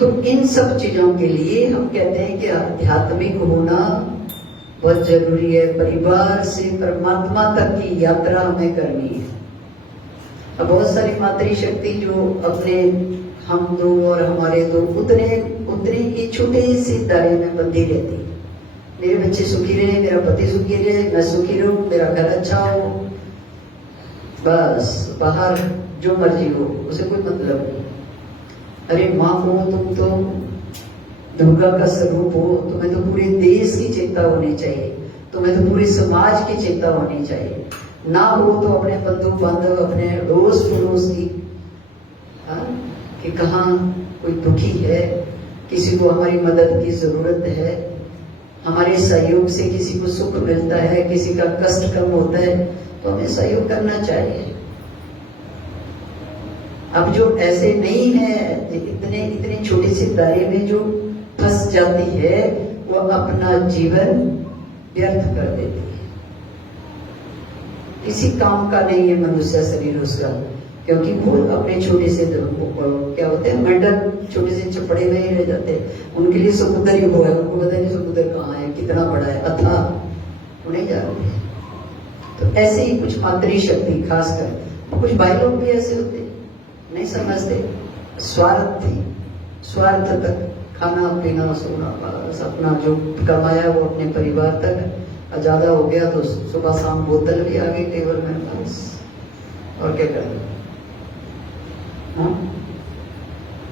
तो इन सब चीजों के लिए हम कहते हैं कि आध्यात्मिक होना बहुत जरूरी है। परिवार से परमात्मा तक की यात्रा हमें करनी है। अब बहुत सारी मातृशक्ति जो अपने हम दो और हमारे दो उतने ही छोटे से दायरे में बंधी रहती है। मेरे बच्चे सुखी रहे, मेरा पति सुखी रहे, मैं सुखी रहूं, मेरा घर अच्छा हो, बस बाहर जो मर्जी हो उसे कोई मतलब नहीं। अरे माँ हो, तुम तो दुर्गा का स्वरूप हो, तुम्हें तो पूरे देश की चिंता होनी चाहिए, तुम्हें तो पूरे समाज की चिंता होनी चाहिए। ना हो तो अपने बंधु बांधव, अपने अड़ोस पड़ोस की, कि कहाँ कोई दुखी है, किसी को हमारी मदद की जरूरत है, हमारे सहयोग से किसी को सुख मिलता है, किसी का कष्ट कम होता है, तो हमें सहयोग करना चाहिए। अब जो ऐसे नहीं है, इतने छोटे से दायरे में जो फंस जाती है, वो अपना जीवन व्यर्थ कर देती है। किसी काम का नहीं है मनुष्य शरीर उसका, क्योंकि वो अपने छोटे से क्या होते हैं मंडल, छोटे से चपड़े में ही रह जाते हैं। उनके लिए समुद्र ही हुआ है, उनको पता नहीं समुद्र कहाँ है, कितना बड़ा है, अथाह, वो नहीं जानते। तो ऐसे ही कुछ मातृशक्ति खासकर, कुछ भाई लोग भी ऐसे होते नहीं समझते, स्वार्थ तक, खाना पीना सोना, बस अपना जो कमाया वो अपने परिवार तक, ज्यादा हो गया तो सुबह शाम बोतल भी आ गई टेबल में, बस और क्या करना। हाँ?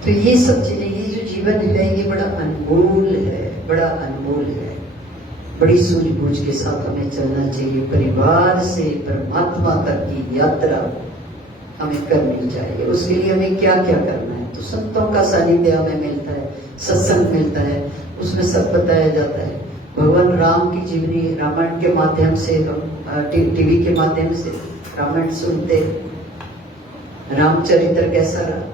तो ये सब चीजें, ये जो जीवन है ये बड़ा अनमोल है, बड़ा अनमोल है। बड़ी सूझबूझ के साथ हमें चलना चाहिए। परिवार से परमात्मा तक की यात्रा हमें करनी चाहिए। उसके लिए हमें क्या क्या करना है, तो संतों का सानिध्य हमें मिलता है, सत्संग मिलता है, उसमें सब बताया जाता है। भगवान राम की जीवनी रामायण के माध्यम से, हम टीवी के माध्यम से रामायण सुनते, रामचरित्र कैसा रहा,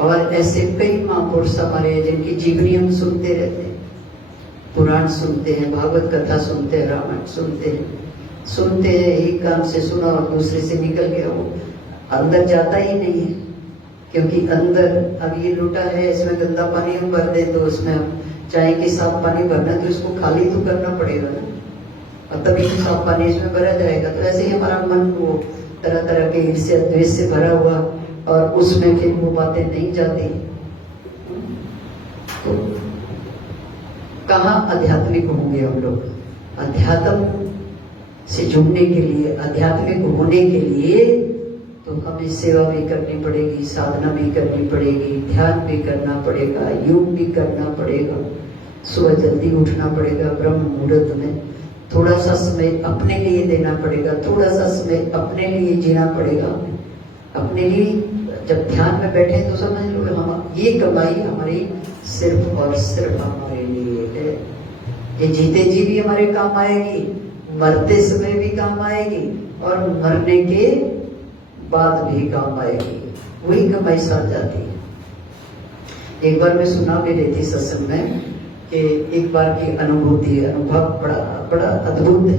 और ऐसे कई महापुरुष हमारे जिनकी जीवनी हम सुनते रहते हैं, पुराण सुनते हैं, भागवत कथा सुनते हैं, रामायण सुनते हैं, एक कान से सुना और दूसरे से निकल गया, वो अंदर जाता ही नहीं है। क्योंकि अंदर अब ये लोटा है, इसमें गंदा पानी हम भर दें तो उसमें हम चाहे कि साफ पानी भरना है तो इसको खाली तो करना पड़ेगा ना, और तभी साफ पानी इसमें भरा जाएगा। तो ऐसे ही हमारा मन वो तरह तरह के ईर्ष्या द्वेष से भरा हुआ, और उसमें फिर वो बातें नहीं जाती। तो कहाँ आध्यात्मिक होंगे हम लोग? अध्यात्म से जुड़ने के लिए, आध्यात्मिक होने के लिए तो हमें सेवा भी करनी पड़ेगी, साधना भी करनी पड़ेगी, ध्यान भी करना पड़ेगा, योग भी करना पड़ेगा, सुबह जल्दी उठना पड़ेगा, ब्रह्म मुहूर्त में थोड़ा सा समय अपने लिए देना पड़ेगा, थोड़ा सा समय अपने लिए जीना पड़ेगा। अपने लिए जब ध्यान में बैठे तो समझ लो हम ये कमाई हमारी सिर्फ और सिर्फ हमारे लिए है। ये जीते जी भी हमारे काम आएगी, मरते समय भी काम आएगी, और मरने के बाद भी काम आएगी, वही कमाई साथ जाती है। एक बार मैं सुना भी रही थी सत्संग में कि एक बार की अनुभूति, अनुभव बड़ा बड़ा अद्भुत है।